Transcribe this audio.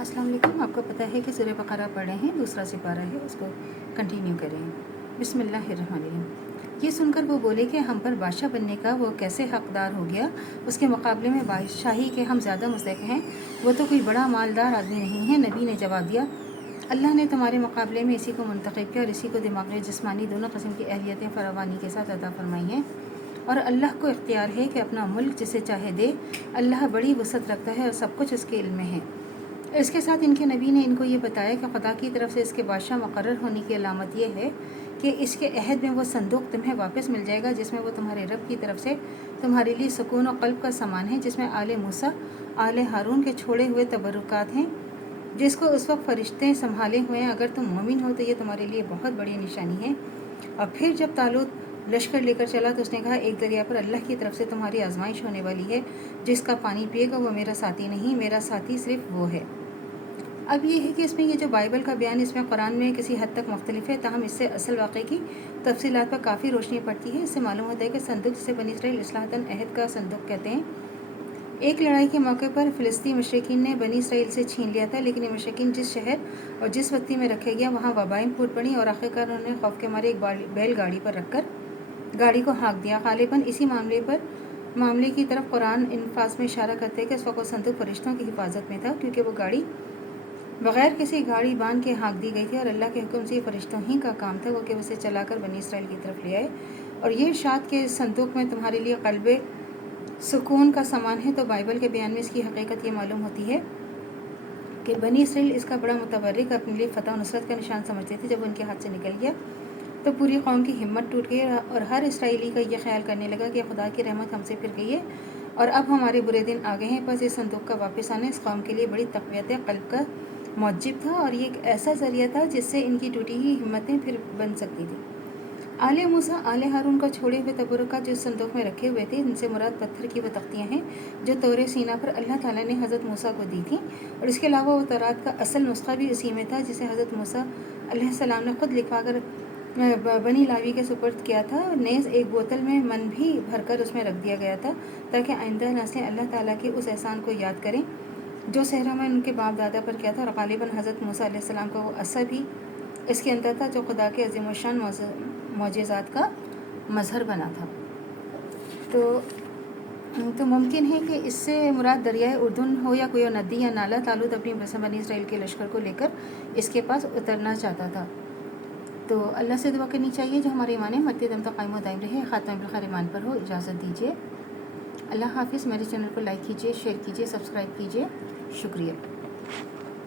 अस्सलाम वालेकुम। आपको पता है कि सूरह बकरा पढ़ रहे हैं, दूसरा सिपारा है, उसको कंटिन्यू करें। बिस्मिल्लाहिर्रहमानिर्रहीम। ये सुनकर वो बोले कि हम पर बादशाह बनने का वो कैसे हकदार हो गया, उसके मुकाबले में बादशाही के हम ज़्यादा मुस्तहिक़ हैं, वो तो कोई बड़ा मालदार आदमी नहीं है। नबी ने जवाब दिया, अल्लाह ने तुम्हारे मुकाबले में इसी को मुंतखब किया और इसी को दिमाग में जिस्मानी दोनों किस्म की अहलियतें फरावानी के साथ अता फरमाई हैं, और अल्लाह को इख्तियार है कि अपना मुल्क जिसे चाहे दे। अल्लाह बड़ी वसअत रखता है और सब कुछ उसके इल्म में है। इसके साथ इनके नबी ने इनको ये बताया कि खुदा की तरफ से इसके बादशाह मुकर्रर होने की अलामत यह है कि इसके अहद में वो संदूक तुम्हें वापस मिल जाएगा, जिसमें वो तुम्हारे रब की तरफ से तुम्हारे लिए सुकून और क़ल्ब का सामान है, जिसमें आले मूसा आले हारून के छोड़े हुए तबरुकात हैं, जिसको उस वक्त फरिश्ते संभाले हुए हैं। अगर तुम मोमिन हो तो ये तुम्हारे लिए बहुत बड़ी निशानी है। और फिर जब तालूत लश्कर लेकर चला तो उसने कहा, एक दरिया पर अल्लाह की तरफ से तुम्हारी आजमाइश होने वाली है, जिसका पानी पिएगा वो मेरा साथी नहीं, मेरा साथी सिर्फ वो है। अब ये है कि इसमें ये जो बाइबल का बयान इसमें कुरान में किसी हद तक मुख्तलिफ है, ताहम इससे असल वाक़े की तफसीलात पर काफ़ी रोशनी पड़ती है। इससे मालूम होता है कि संदूक जिसे बनी इसराइल इस्लाहतन अहद का संदूक कहते हैं, एक लड़ाई के मौके पर फ़िलिस्तीनी मुशरिकीन ने बनी इसराइल से छीन लिया था, लेकिन ये मुशरिकीन जिस शहर और जिस बस्ती में रखे गया वहाँ वबाएं फूट पड़ी और आखिरकार उन्होंने खौफ के मारे एक बैलगाड़ी पर रखकर गाड़ी को हाँक दिया। गालिबन इसी मामले की तरफ कुरान इन्फास में इशारा करते हैं कि इस वक्त संदूक फरिश्तों की हिफाजत में था, क्योंकि वो गाड़ी बग़ैर किसी गाड़ी बांध के हाँक दी गई थी और अल्लाह के हुक्म से फरिश्तों ही का काम था वो कि उसे चलाकर बनी इसराइल की तरफ ले आए। और ये इरशाद के इस संदूक में तुम्हारे लिए क़ल्बे सुकून का सामान है, तो बाइबल के बयान में इसकी हकीकत ये मालूम होती है कि बनी इसराइल इसका बड़ा मुतबर्रिक अपने लिए फ़तह और नुसरत का निशान समझते थे। जब उनके हाथ से निकल गया तो पूरी कौम की हिम्मत टूट गई और हर इसराइली का ये ख्याल करने लगा कि खुदा की रहमत हमसे फिर गई है और अब हमारे बुरे दिन आ गए हैं। बस इस संदूक का वापस आना इस कौम के लिए बड़ी तक़वियत क़ल्ब का मौजिब था और ये एक ऐसा ज़रिया था जिससे इनकी टूटी हुई हिम्मतें फिर बन सकती थी। आले मूसा आले हारून का छोड़े हुए तबरुकात जो संदूक में रखे हुए थे, इनसे मुराद पत्थर की वो तख्तियाँ हैं जो तौरे सीना पर अल्लाह ताला ने हज़रत मूसा को दी थी, और इसके अलावा वो तौरात का असल नुस्खा भी उसी में था, जिसे हज़रत मूसा अलैहिस्सलाम ने ख़ुद लिखवा कर बनी लावी के सुपुर्द किया था। नेज़ एक बोतल में मन भी भरकर उसमें रख दिया गया था, ताकि आइंदा नस्लें अल्लाह ताला के उस एहसान को याद करें जो सहरा में उनके बाप दादा पर किया था। और गालिबन हज़रत मूसा अलैहिस्सलाम का वो असर भी इसके अंदर था जो खुदा के अज़ीमुश्शान मौजज़ात का मज़हर बना था। तो मुमकिन है कि इससे मुराद दरियाए उर्दुन हो या कोई नदी या नाला। तालूत अपनी बनी इसराइल के लश्कर को लेकर इसके पास उतरना चाहता था। तो अल्लाह से दुआ करनी चाहिए जो हमारे ईमान मरते दम तक कायम व दायम रहे, ख़ात्मा बिल खैर ईमान पर हो। इजाज़त दीजिए। अल्लाह हाफ़िज़। मेरे चैनल को लाइक कीजिए, शेयर कीजिए, सब्सक्राइब कीजिए। शुक्रिया।